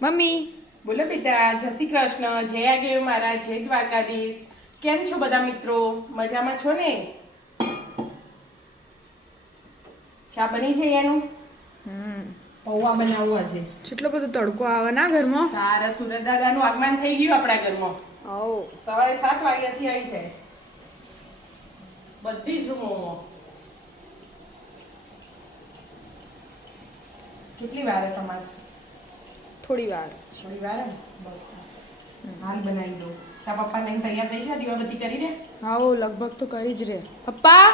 Mummy બોલો બેટા, જય શ્રી કૃષ્ણ, જય આગેવ મારા, જય દ્વારકાધીશ. કેમ છો બધા મિત્રો? મજામાં છો ને? ચા બની છે એનું? પૌવા બનાવવા છે. કેટલો બધો તડકો આવે ના ઘરમાં. તારા સુરત દાદાનું આગમન થઈ ગયું આપણા ઘરમાં. સવારે 7 વાગ્યાથી આવી છે બધી જ રૂમોમાં. કેટલી વાર છે તમારે? થોડી વાર બસ હાલ બનાવી દો. તારા પપ્પા નહીં તૈયાર થઈ છે? દીવાબત્તી કરી દે. આવો લગભગ તો કરી જ રે. પપ્પા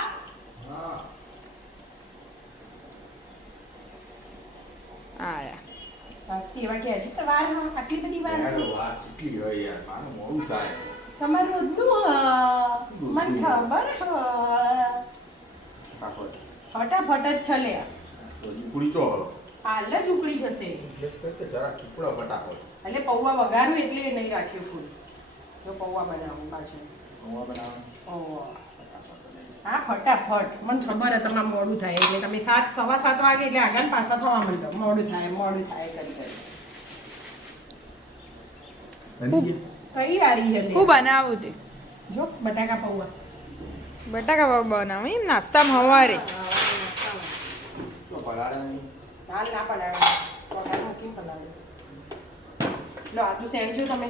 આયા. સાક્ષી એવા કે છે તો વાર આટલી બધી વાર છે કેટલી હોય યાર, મારું મોડું થાય. તમારું બધું મને ખબર ફટાફટ જ ચલે. પૂરી તો હાલ જ ઉકળી જશે. જરા ટુકડો ફટાફટ. એટલે પૌવા વઘારું એટલે નહીં રાખ્યું ફૂલ. જો પૌવા બનાવું પાછું. પૌવા બનાવો. ઓહ હા ફટાફટ. મને ખબર છે તમારે મોડું થાય એટલે તમે 7:15 વાગે એટલે આગળ પાછા થવા માંડો. મોડું થાય કરી કઈ વારી છે હું બનાવું તે જો બટાકા પૌવા. બટાકા પૌવા બનાવું એમ નાસ્તામાં હવારે. તો પલાળે નહીં. હાલ ના પલાળે વઘાર મૂકીને પલાળે. લો આટલું સેણજો તમે.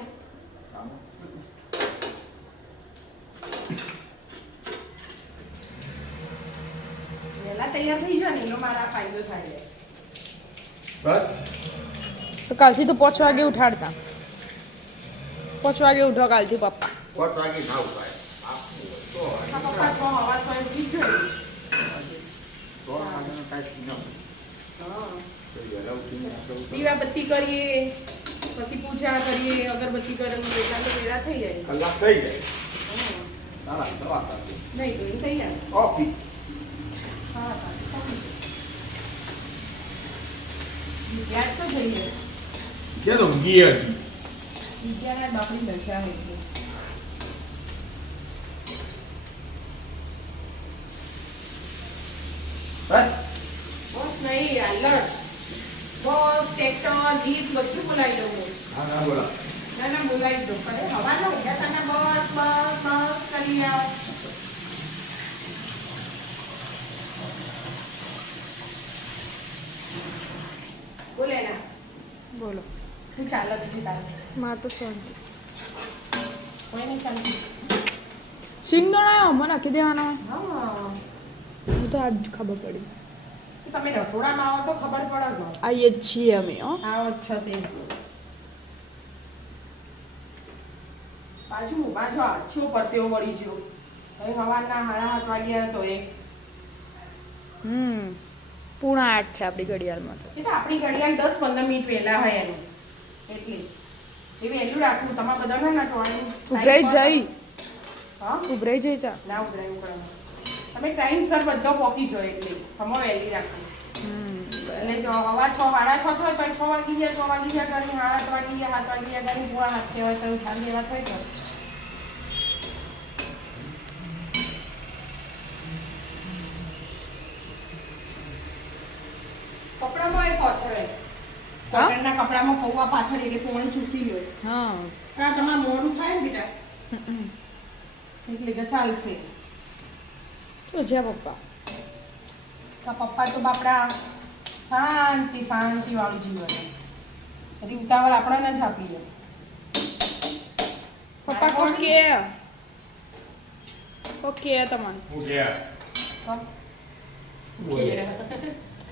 વહેલા તૈયાર થઈ જાય ને એનો મારા ફાયદો થાય. બસ તો કાલથી તો 5 વાગે ઉઠાડતા. 5 વાગે ઉઠો કાલથી પપ્પા. 5 વાગે ખાવું થાય. પપ્પા તો અવાજ તો ઉઠી જ ગયો. તો આગળનો ટાઈમ ન હા તો વહેલા ઉઠીને આપણે દીવાબત્તી કરીએ પછી પૂજા કરીએ અગરબત્તી કરીએ એટલા તો વેળા થઈ જાય. કલાક થઈ જાય. ના ના દવા સાથે નહીં તો એ થઈ જાય. કોફી હા ગેસ તો થઈ જાય. જેનો ગી હતી બીજાના બાપડી દશા એટલે બસ બસ નહીં હાલ બસ ટ્રેક્ટર જીપ બધું બોલાવી દઉં. હા ના બોલા ના બોલાવી દઉં પણ હવાનો ગયા તને બસ બસ બસ કરી આવ. બોલે ના બોલો શું ચાલે બીજું તારે? માં તો શાંતિ. કોઈ નહીં ચાલતું. સિંગદાણા મને નાખી દેવાનો. હા હું તો આજ ખબર પડી. તમે રસોડામાં આવો તો ખબર પડે ને. આવીએ જ છીએ અમે હો. આવો જ છો તે બાજુ આછો પરસેવો વળી ગયો. હવે સવારના 7:30 વાગ્યા તો એ પૂણા 8 છે આપણી ઘડિયાળમાં તો. એટલે આપણી ઘડિયાળ 10-15 મિનિટ વહેલા હોય એનું એટલે એ વહેલું રાખવું. તમારે બધા ના ઉભરાઈ જઈ હા ઉભરાઈ જઈ ચા. ના ઉભરાય તમે ટાઈમસર બધો પહોંચી જાઓ એટલે તમે વહેલી રાખવું. એટલે જો હવા 6 સાડા 6 થાય પણ 6 વાગી ગયા 6 વાગી ગયા કરીને 8 વાગી ગયા 7 વાગી ગયા કરીને પૂરા હાથ કહેવાય તો ઉઠાડી દેવા થાય તો કપડામાં એ પાથરે. કોટનના કપડામાં પૌવા પાથરે એટલે પોણી ચૂસી લે. હા પણ તમારે મોડું થાય ને બેટા એટલે કે ચાલશે. તો જ્યાં પપ્પા પપ્પા તો બાપડા શાંતિ વાળું જીવન. બધી ઉતાવળ આપણને જ આપી દે. પપ્પા ઓકે ઓકે તમને હું ગયા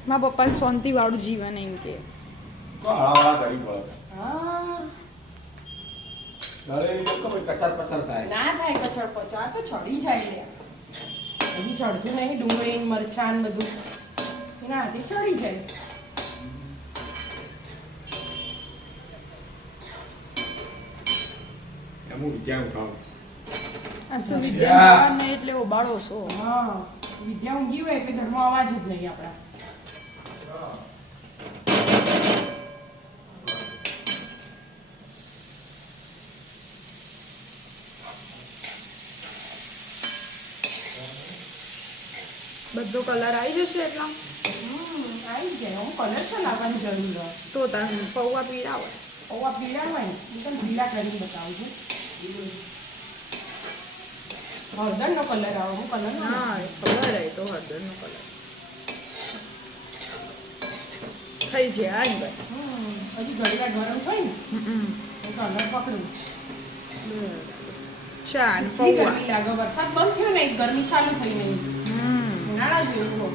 મારા પપ્પાને શાંતિ વાળું જીવન એમ કે. તો હળાવળા કરી પડે. હા ઘરે લોકો ભાઈ કચાર પચાર થાય. ના થાય કચડ પચડ તો ચડી જાય લે. હજી ચડતું નહીં. ડુંગળી મરચાં ને બધું એના હાથે ચડી જાય. એમ હું વિચારું ખાઉં. આજ તો વિદ્યા ને એટલે ઉબાડો છો. હા વિદ્યા ઊંઘી હોય એટલે ઘરમાં અવાજ જ નહીં આપણા. બધો કલર આવી જશે એટલા આવી જાય. હું કલર તો લાવવાની જરૂર હોય. તો તાર પૌવા પીડા હોય. પૌવા પીળા હોય ને એ પણ પીળા કરીને બતાવું છું હળદરનો કલર આવે હું કલર હા કલર આવે તો હળદરનો કલર થઈ છે આ જ ભાઈ હજી ઘડીવાર ગરમ થાય ને તો કલર પકડું ચા ને કેટલી પૌવા ગરમી લાગે વરસાદ બંધ થયો ને ગરમી ચાલુ થઈ નહીં ઉનાળા જેવું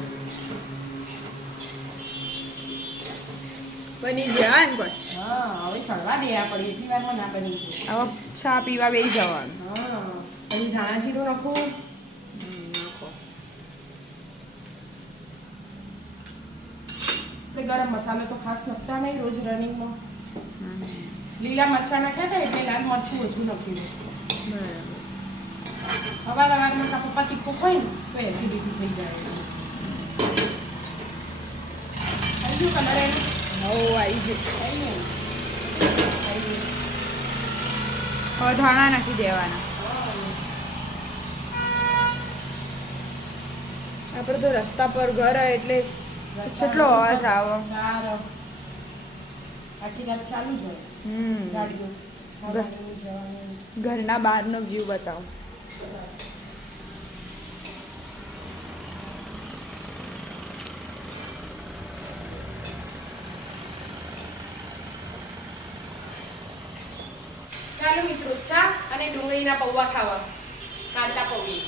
બની ગયા ને ભાઈ હા હવે ચડવા દે આ પડી એટલી વારમાં ના બની છે હવે ચા પીવા બેસી જવાનું હા પછી ધાણા જીરું નાખું નાખો એટલે ગરમ મસાલો તો ખાસ નાખતા નહીં રોજ રનિંગમાં લીલા મરચાં નાખ્યા હતા એટલે લાલ મરચું ઓછું નાખ્યું બરાબર અવારમાં તારા પપ્પા તીખું હોય ને તો એસિડિટી થઈ જાય આવી ગયું કલર એનું નવું આવી ગયું આવી ગયું હવે ધાણા નાખી દેવાના આપણે તો રસ્તા પર ઘર હોય એટલે કેટલો અવાજ આવે આખી રાત ચાલુ જ હોય ગાડીઓ જવાનું ઘરના બહારનો વ્યૂ બતાવો ચાલો મિત્રો ચા અને ડુંગળીના પૌવા ખાવા કાંદા પૌવી